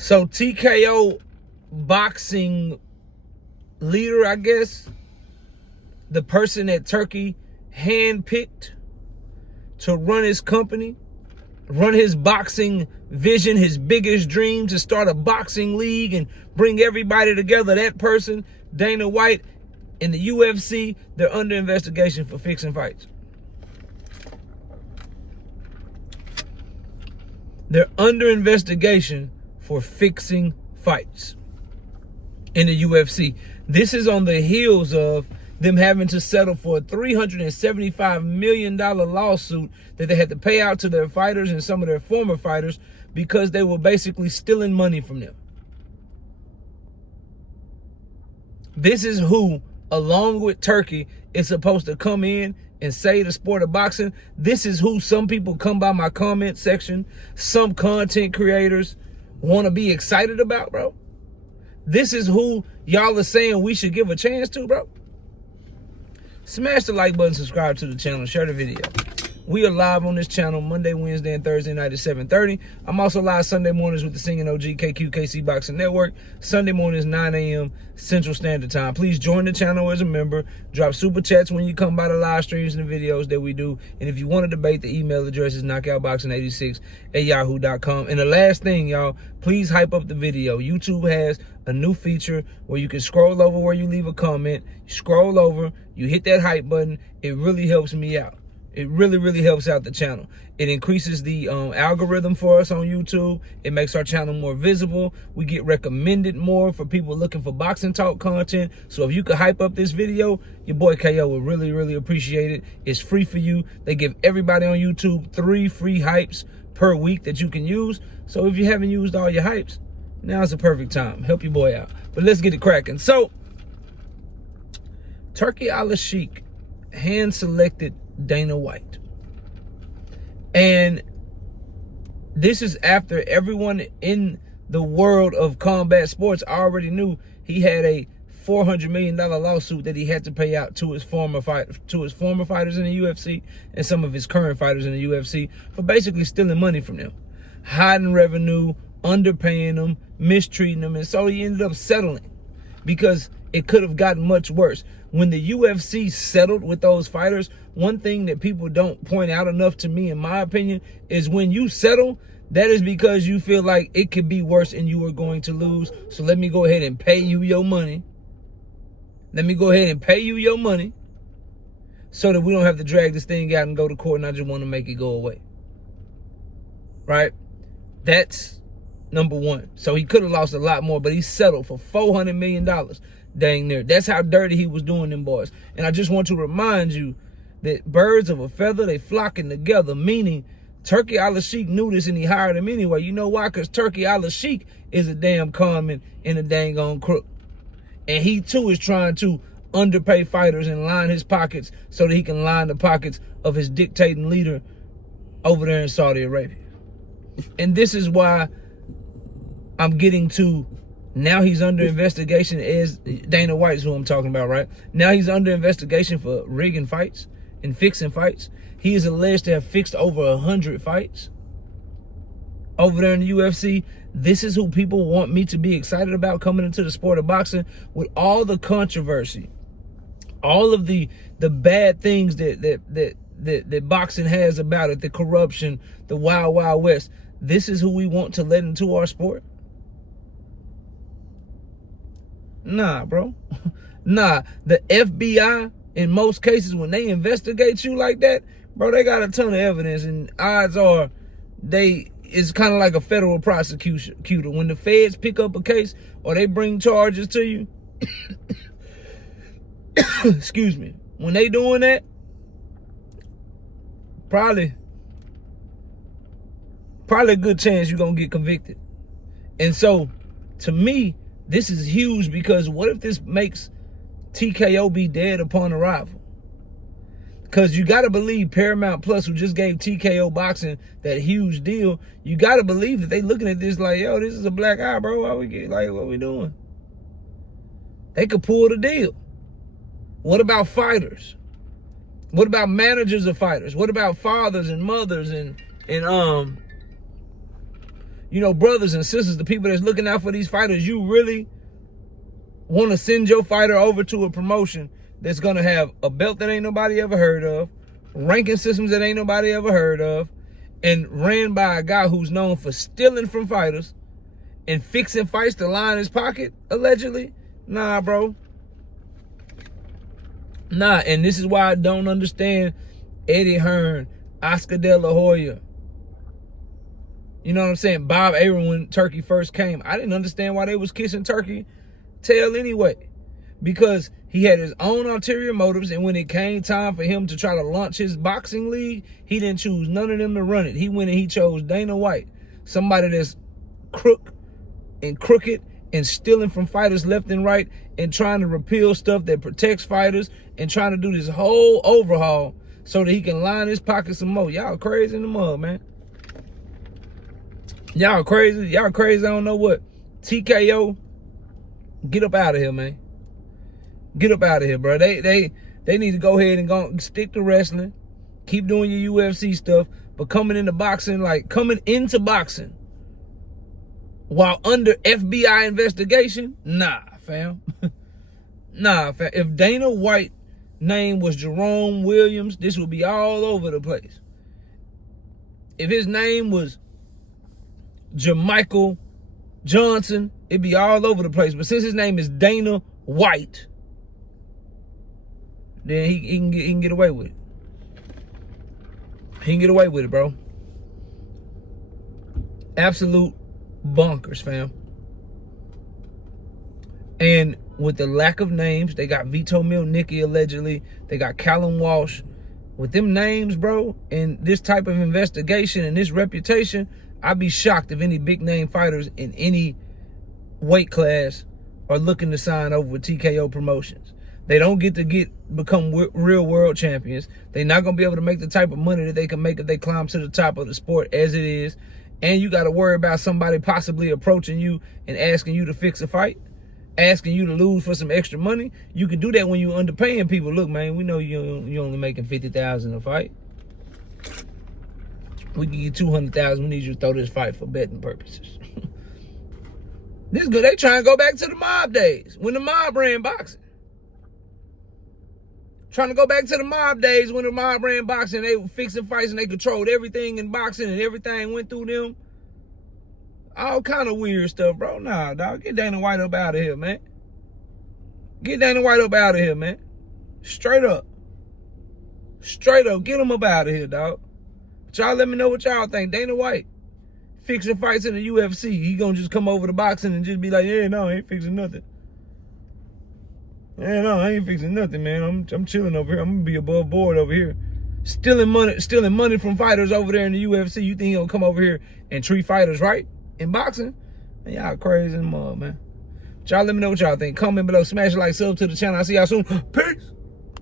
So TKO Boxing leader, I guess, the person that Turkey handpicked to run his company, run his boxing vision, his biggest dream to start a boxing league and bring everybody together, that person, Dana White, in the UFC, they're under investigation for fixing fights. They're under investigation for fixing fights in the UFC. This is on the heels of them having to settle for a $375 million lawsuit that they had to pay out to their fighters and some of their former fighters because they were basically stealing money from them. This is who, along with Turkey, is supposed to come in and say the sport of boxing. This is who some people come by my comment section, some content creators want to be excited about, bro. This is who y'all are saying we should give a chance to, bro. Smash the like button, subscribe to the channel, share the video. We are live on this channel Monday, Wednesday, and Thursday night at 7:30. I'm also live Sunday mornings with the singing OG KQKC Boxing Network. Sunday mornings, 9 a.m. Central Standard Time. Please join the channel as a member. Drop super chats when you come by the live streams and the videos that we do. And if you want to debate, the email address is knockoutboxing86@yahoo.com. And the last thing, y'all, please hype up the video. YouTube has a new feature where you can scroll over where you leave a comment. You scroll over, you hit that hype button. It really helps me out. It really, really helps out the channel. It increases the algorithm for us on YouTube. It makes our channel more visible. We get recommended more for people looking for boxing talk content. So if you could hype up this video, your boy KO would really, really appreciate it. It's free for you. They give everybody on YouTube 3 free hypes per week that you can use. So if you haven't used all your hypes, now's the perfect time. Help your boy out. But let's get it cracking. So, Turki Al-Sheikh hand-selected Dana White. And this is after everyone in the world of combat sports already knew he had a $400 million lawsuit that he had to pay out to his former fighters in the UFC and some of his current fighters in the UFC for basically stealing money from them, hiding revenue, underpaying them, mistreating them. And so he ended up settling because it could have gotten much worse. When the UFC settled with those fighters, one thing that people don't point out enough to me, in my opinion, is when you settle, that is because you feel like it could be worse and you are going to lose. So let me go ahead and pay you your money. Let me go ahead and pay you your money so that we don't have to drag this thing out and go to court, and I just want to make it go away. Right? That's number one. So he could have lost a lot more, but he settled for $400 million. Dang near. That's how dirty he was doing them boys. And I just want to remind you that birds of a feather, they flocking together, meaning Turki Al-Sheikh knew this and he hired him anyway. You know why? Because Turki Al-Sheikh is a damn conman and a dang on crook. And he too is trying to underpay fighters and line his pockets so that he can line the pockets of his dictating leader over there in Saudi Arabia. And this is why I'm getting to, now he's under investigation, as Dana White is who I'm talking about, right? Now he's under investigation for rigging fights and fixing fights. He is alleged to have fixed over 100 fights over there in the UFC. This is who people want me to be excited about coming into the sport of boxing, with all the controversy, all of the bad things that boxing has about it, the corruption, the wild, wild west. This is who we want to let into our sport? Nah, bro. Nah, the FBI, in most cases, when they investigate you like that, bro, they got a ton of evidence, and odds are it's kind of like a federal prosecutor. When the feds pick up a case or they bring charges to you, excuse me, when they doing that, probably a good chance you're going to get convicted. And so, to me, this is huge, because what if this makes TKO be dead upon arrival? Because you got to believe Paramount Plus, who just gave TKO Boxing that huge deal, you got to believe that they looking at this like, yo, this is a black eye, bro. Why we get, like, what we doing? They could pull the deal. What about fighters? What about managers of fighters? What about fathers and mothers and You know, brothers and sisters, the people that's looking out for these fighters, you really want to send your fighter over to a promotion that's going to have a belt that ain't nobody ever heard of, ranking systems that ain't nobody ever heard of, and ran by a guy who's known for stealing from fighters and fixing fights to line his pocket, allegedly? Nah, bro. Nah, and this is why I don't understand Eddie Hearn, Oscar De La Hoya. You know what I'm saying? Bob Arum, when Turkey first came, I didn't understand why they was kissing Turkey tail anyway. Because he had his own ulterior motives, and when it came time for him to try to launch his boxing league, he didn't choose none of them to run it. He went and he chose Dana White, somebody that's crooked and stealing from fighters left and right and trying to repeal stuff that protects fighters and trying to do this whole overhaul so that he can line his pockets some more. Y'all crazy in the mud, man. Y'all crazy. Y'all crazy. I don't know what. TKO, get up out of here, man. Get up out of here, bro. They need to go ahead and go stick to wrestling. Keep doing your UFC stuff. But coming into boxing while under FBI investigation, nah, fam. Nah, fam. If Dana White's name was Jerome Williams, this would be all over the place. If his name was Jermichael Johnson, it'd be all over the place. But since his name is Dana White, then he can get away with it. He can get away with it, bro. Absolute bonkers, fam. And with the lack of names, they got Vito Milnicki allegedly. They got Callum Walsh. With them names, bro, and this type of investigation and this reputation, I'd be shocked if any big name fighters in any weight class are looking to sign over with TKO Promotions. They don't get to become real world champions. They're not going to be able to make the type of money that they can make if they climb to the top of the sport as it is. And you got to worry about somebody possibly approaching you and asking you to fix a fight, asking you to lose for some extra money. You can do that when you're underpaying people. Look, man, we know you're only making $50,000 a fight. We can get $200,000. We need you to throw this fight for betting purposes. This is good. They trying to go back to the mob days when the mob ran boxing. Trying to go back to the mob days when the mob ran boxing. They were fixing fights and they controlled everything in boxing and everything went through them. All kind of weird stuff, bro. Nah, dog. Get Dana White up out of here, man. Get Dana White up out of here, man. Straight up. Straight up. Get him up out of here, dog. But y'all let me know what y'all think. Dana White fixing fights in the UFC. He gonna just come over to boxing and just be like, yeah, no, I ain't fixing nothing. Yeah, no, I ain't fixing nothing, man. I'm chilling over here. I'm gonna be above board over here. Stealing money from fighters over there in the UFC. You think he gonna come over here and treat fighters right in boxing? Man, y'all crazy as mud, man. Y'all let me know what y'all think. Comment below, smash like, sub to the channel. I'll see y'all soon. Peace.